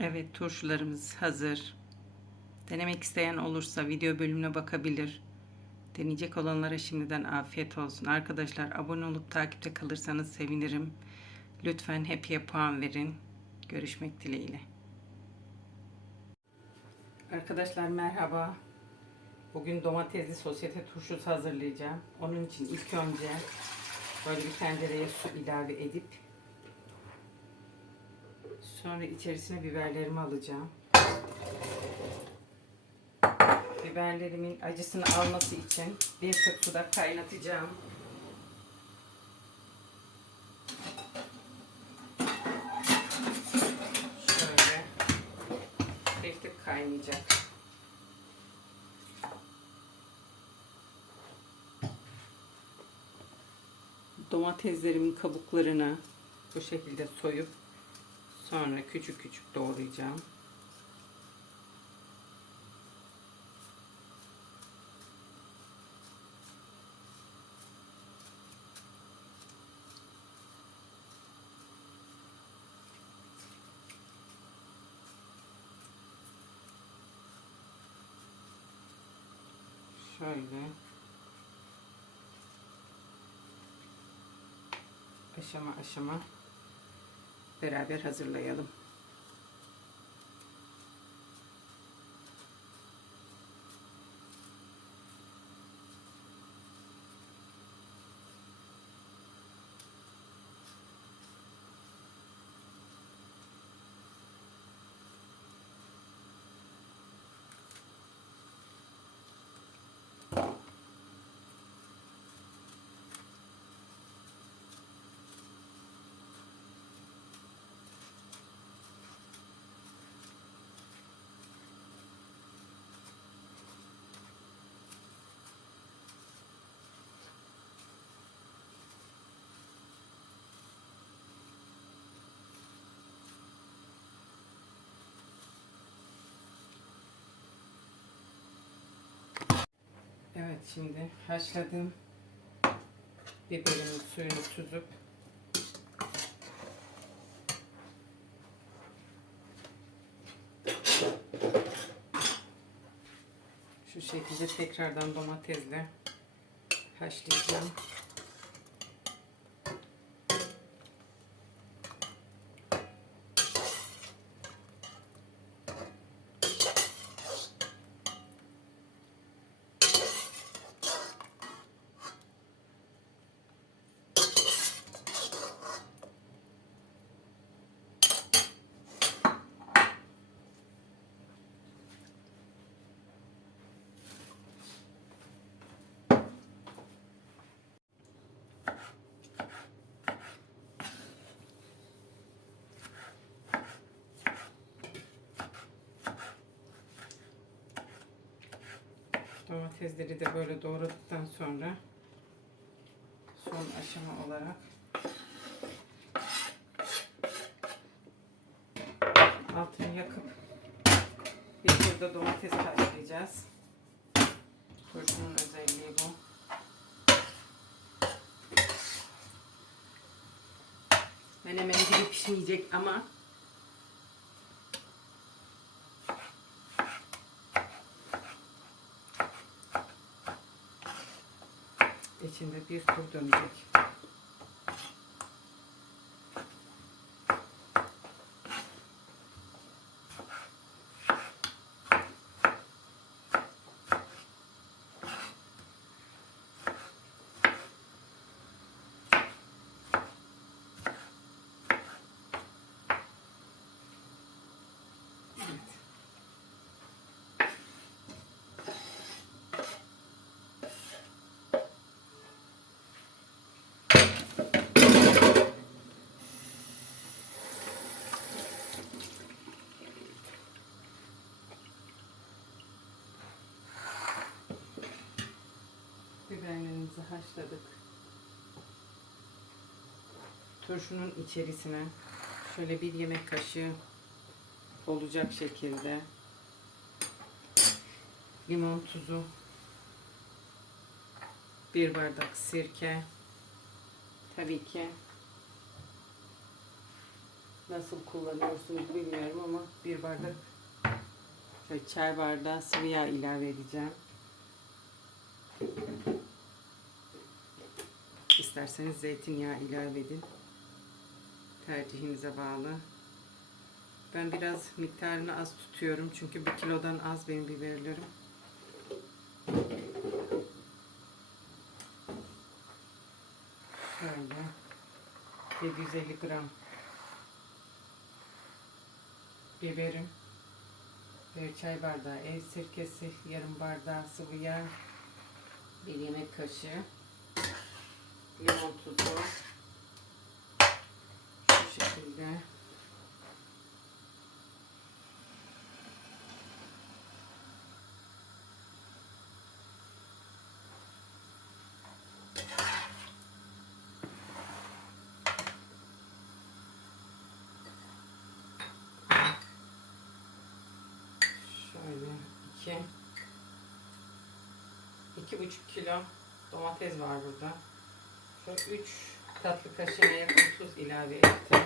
Evet turşularımız hazır. Denemek isteyen olursa video bölümüne bakabilir. Deneyecek olanlara şimdiden afiyet olsun. Arkadaşlar abone olup takipte kalırsanız sevinirim. Lütfen Happy'ye puan verin. Görüşmek dileğiyle. Arkadaşlar merhaba. Bugün domatesli sosyete turşusu hazırlayacağım. Onun için ilk önce böyle bir tencereye su ilave edip sonra içerisine biberlerimi alacağım. Biberlerimin acısını alması için bir kıp suda kaynatacağım. Şöyle bir tık kaynayacak. Domateslerimin kabuklarını bu şekilde soyup sonra küçük küçük doğrayacağım. Şöyle aşama aşama beraber hazırlayalım. Evet şimdi haşladım. Biberimin suyunu süzüp şu şekilde tekrardan domatesle haşlayacağım. Domatesleri de böyle doğradıktan sonra son aşama olarak altını yakıp bir burada domates haşlayacağız. Turşunun özelliği bu. Menemen gibi pişmeyecek ama içinde bir tur dönecek. Evet. Biberlerimizi haşladık. Turşunun içerisine şöyle bir yemek kaşığı olacak şekilde limon tuzu, bir bardak sirke, tabii ki nasıl kullanıyorsunuz bilmiyorum ama bir bardak çay bardağı sıvı yağ ilave edeceğim. İsterseniz zeytinyağı ilave edin. Tercihinize bağlı. Ben biraz miktarını az tutuyorum çünkü bir kilodan az benim biberlerim. Şöyle 750 gram biberim, bir çay bardağı ev sirkesi, yarım bardağı sıvı yağ, bir yemek kaşığı limon tuzu şu şekilde. Şöyle iki. İki buçuk kilo domates var burada. Şöyle üç tatlı kaşığı yakın tuz ilave ettim.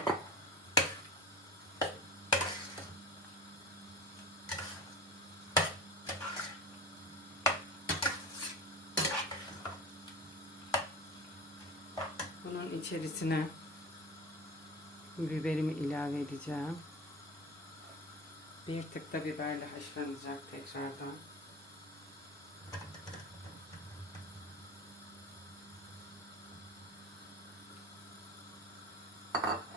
Bunun içerisine biberimi ilave edeceğim. Bir tık da biberle haşlanacak tekrardan. you.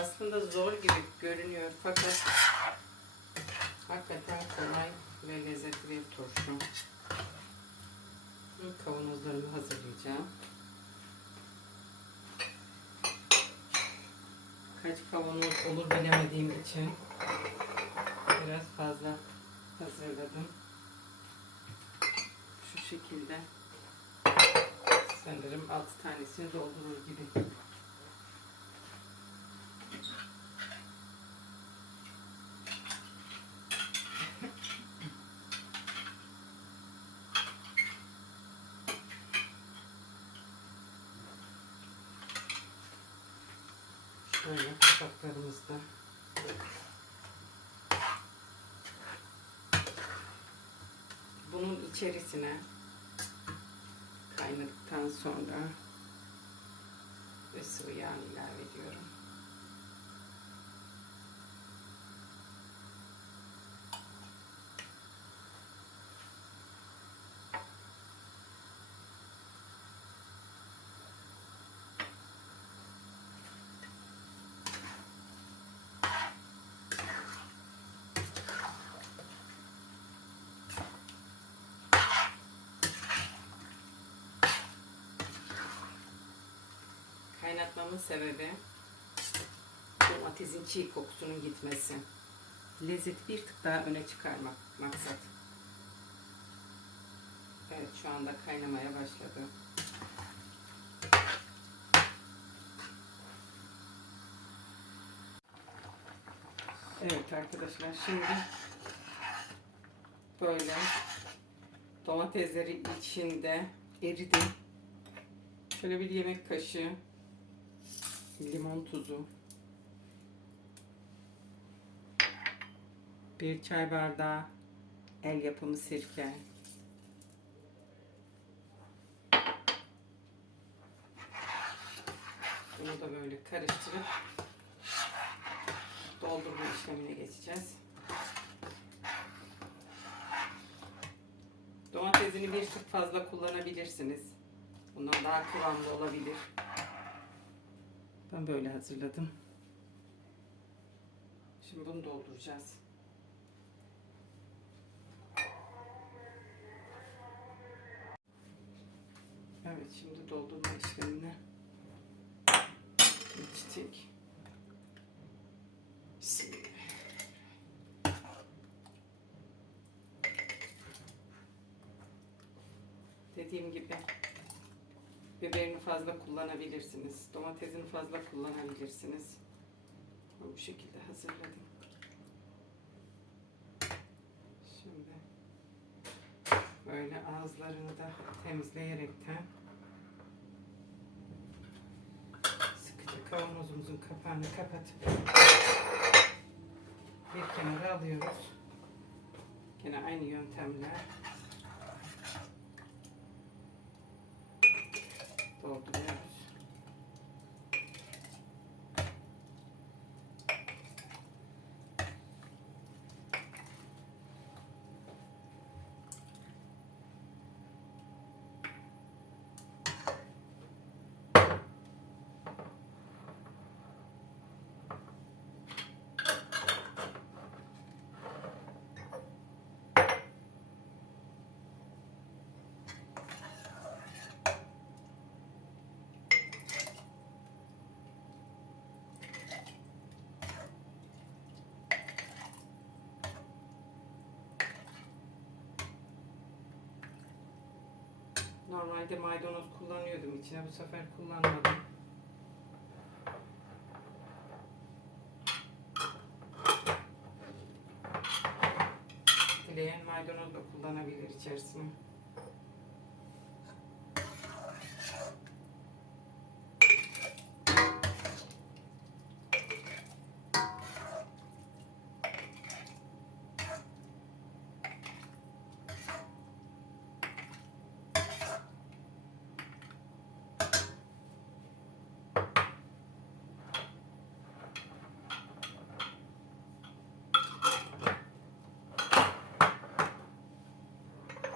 Aslında zor gibi görünüyor fakat hakikaten kolay ve lezzetli bir turşu. Kavanozlarımı hazırlayacağım. Kaç kavanoz olur bilemediğim için biraz fazla hazırladım. Şu şekilde sanırım 6 tanesini doldurur gibi. Şöyle kapaklarımızda. Bunun içerisine kaynadıktan sonra ve sıvı yağ ilave ediyorum. Kaynatmamın sebebi domatesin çiğ kokusunun gitmesi. Lezzeti bir tık daha öne çıkarmak maksat. Evet şu anda kaynamaya başladı. Evet arkadaşlar şimdi böyle domatesleri içinde eridi. Şöyle bir yemek kaşığı limon tuzu, bir çay bardağı el yapımı sirke, bunu da böyle karıştırıp doldurma işlemine geçeceğiz. Domatesini bir tık fazla kullanabilirsiniz. Bundan daha kıvamlı olabilir. Ben böyle hazırladım. Şimdi bunu dolduracağız. Evet şimdi doldurma işlemine geçtik. Dediğim gibi biberini fazla kullanabilirsiniz. Domatesini fazla kullanabilirsiniz. Bu şekilde hazırladım. Şimdi böyle ağızlarını da temizleyerekten sıkıca kavanozumuzun kapağını kapatıp bir kenara alıyoruz. Yine aynı yöntemle Normalde maydanoz kullanıyordum içine. Bu sefer kullanmadım. Dileyen maydanoz da kullanabilir içerisine.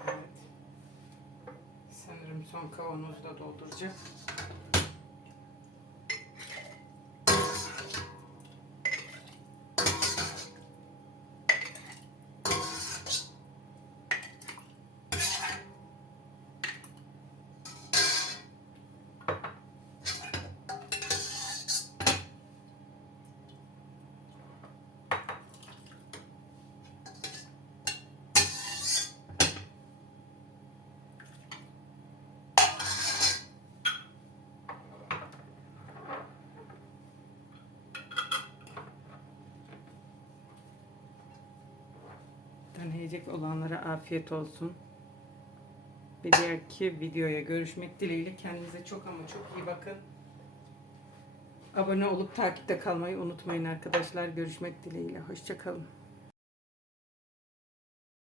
Evet. Sanırım son kavanozu da Deneyecek olanlara afiyet olsun. Bir diğerki videoya görüşmek dileğiyle. Kendinize çok ama çok iyi bakın. Abone olup takipte kalmayı unutmayın arkadaşlar. Görüşmek dileğiyle. Hoşçakalın.